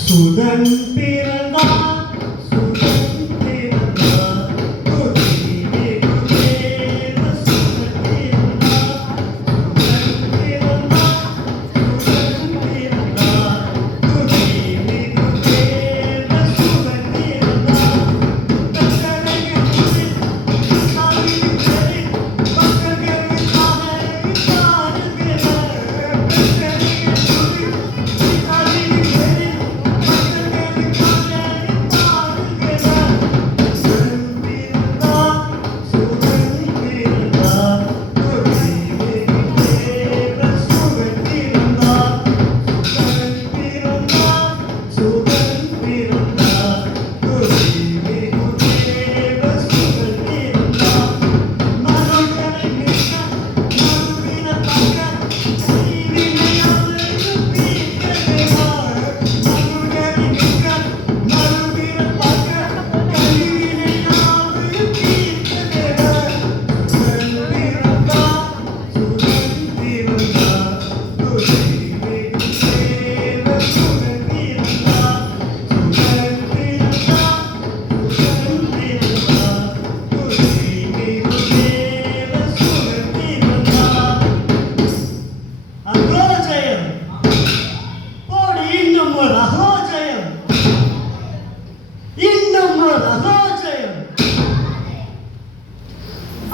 சுதன் பிறந்தார்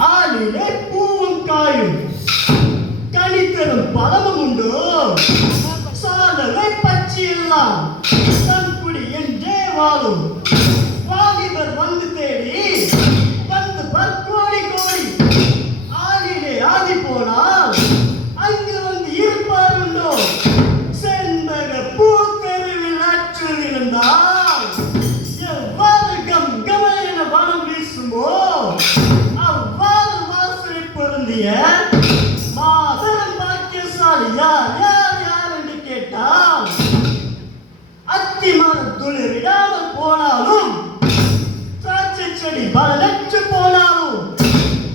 ஆளிலே பூவும் காயும் கனித்தரும் பழமும் உண்டு சாதனை பச்சியெல்லாம் தன்புடி என்றே வாழும் வாலிபர் வந்து தேடி வந்து பற்கோடி கோடி ஆளிலே ஆதி போனால் அங்கு வந்து இருப்பார் உண்டோ செண்பக பூக்கருவில் அற்று இருந்தால் எவ்வாறு கமலென வனம் வீசுமோ மாதரம் பாக்கியசாலி யார் என்று கேட்டால் அத்திமர துளிர் விடாமல் போனாலும் திராட்சை செடி பலனற்று போனாலும்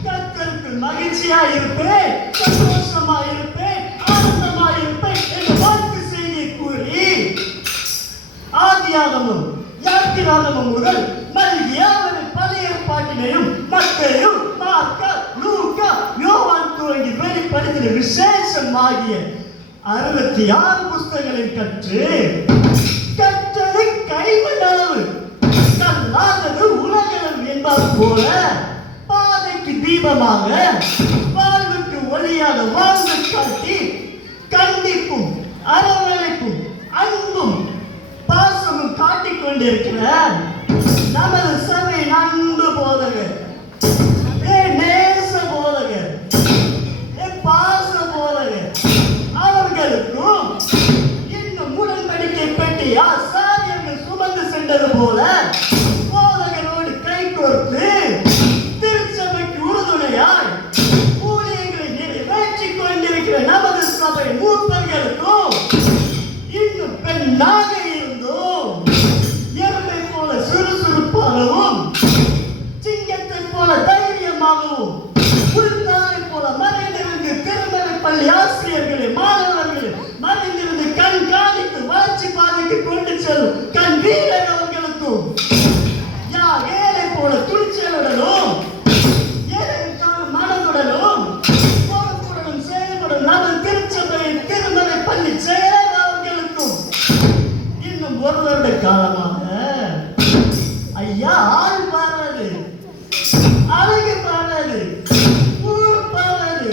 கர்த்தருக்கு மகிழ்ச்சியாயிருப்பேன் சந்தோஷமாயிருப்பேன் ஆனந்தமாயிருப்பேன் என்று வாழ்த்து செய்தியை கூறி ஆதியாகமம் யாத்திராகமம் முதல் மல்கியாவின் பழைய பாட்டினையும் மத்தேயு மார்க்கு லூக்கா யோவான் துவங்கி வெளிப்படுத்தின விசேஷமாகிய 66 புஸ்தகங்களை கற்றது கைமண்டளவு கல்லாதது உலகளவு என்பது போல பாதைக்கு தீபமாக வாழ்வுக்கு ஒளியாக வாழ்ந்து காட்டி கண்டிப்பும் அரவணைப்பும் அன்பும் பாசமும் காட்டிக் கொண்டிருக்கிறார் நமது சபை அன்பு போதகர் நேச போதகர் பாச போதகர் அவர்களுக்கும் இன்னும் உடன்படிக்கை பெட்டி ஆசாரியர்கள் சுமந்து சென்றது போல போதகரோடு கை கோர்த்து திருச்சபைக்கு உறுதுணையாய் ஊழியர்களை நிறைவேற்றிக் கொண்டிருக்கிற நமது சபை மூப்பர்களுக்கும் இன்னும் பெண்ணாக இருந்தோம் எருமை போல சுறுசுறுப்பாகவும் சிங்கத்தை போல தைரியமாகவும் உள்தாரை போல மறைந்திருந்து திருமலை பள்ளி ஆசிரியர்களை மாணவர்களை மறைந்திருந்து கண்காணித்து வளர்ச்சி பாதைக்கு கொண்டு செல்லும் கண் வீரர் அவர்களுக்கும் ஏழை போல துணிச்சலுடனும் மனதுடனும் பொறுப்புடனும் செயல்படும் நமது திருச்சபையின் திருமலை பள்ளி செயலர் அவர்களுக்கும் இன்னும் ஒரு வருட காலமாக ஐயா ஆள் பாடுறது அழகு பாடுறது ஊர் பாடுறது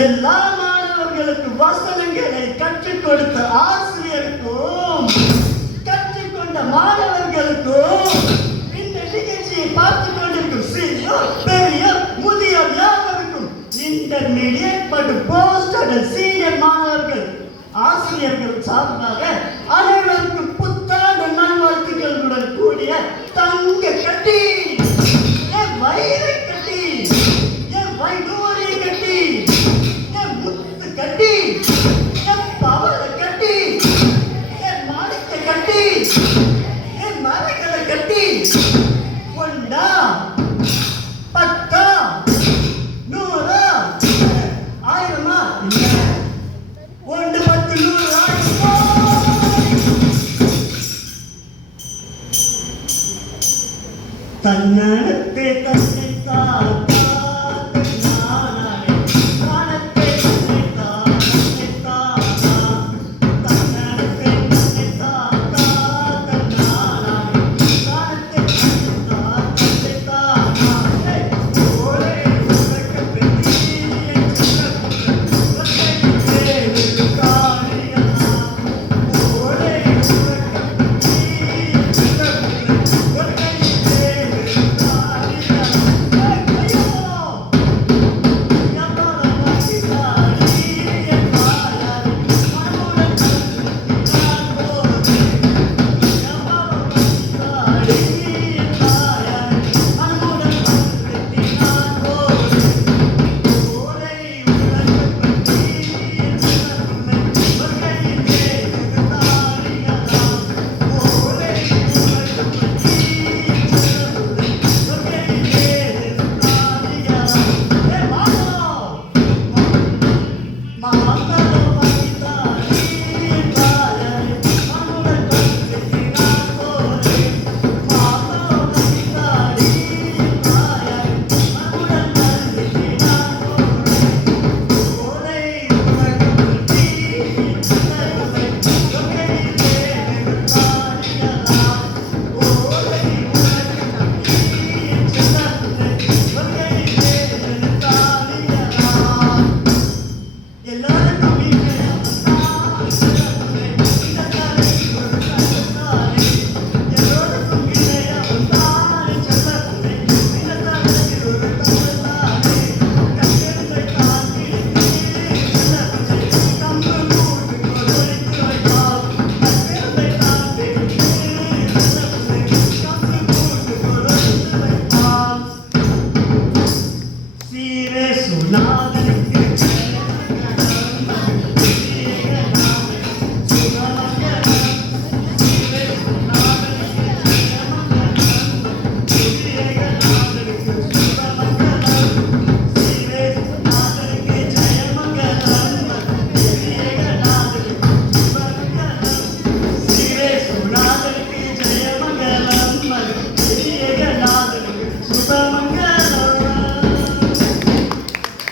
எல்லா மாணவர்களுக்கு வசனங்களை கற்றுக் கொடுத்த ஆசிரியருக்கும் கற்றுக்கொண்ட மாணவர்களுக்கும் இந்த நிகழ்ச்சியை பார்த்துக் கொண்டிருக்கும் சீனியர் பெரியோர் முதியோர் யாவருக்கும் இன்டர்மீடியட் மற்றும் போஸ்ட் சீனியர் மாணவர்கள் ஆசிரியர்கள் சார்பாக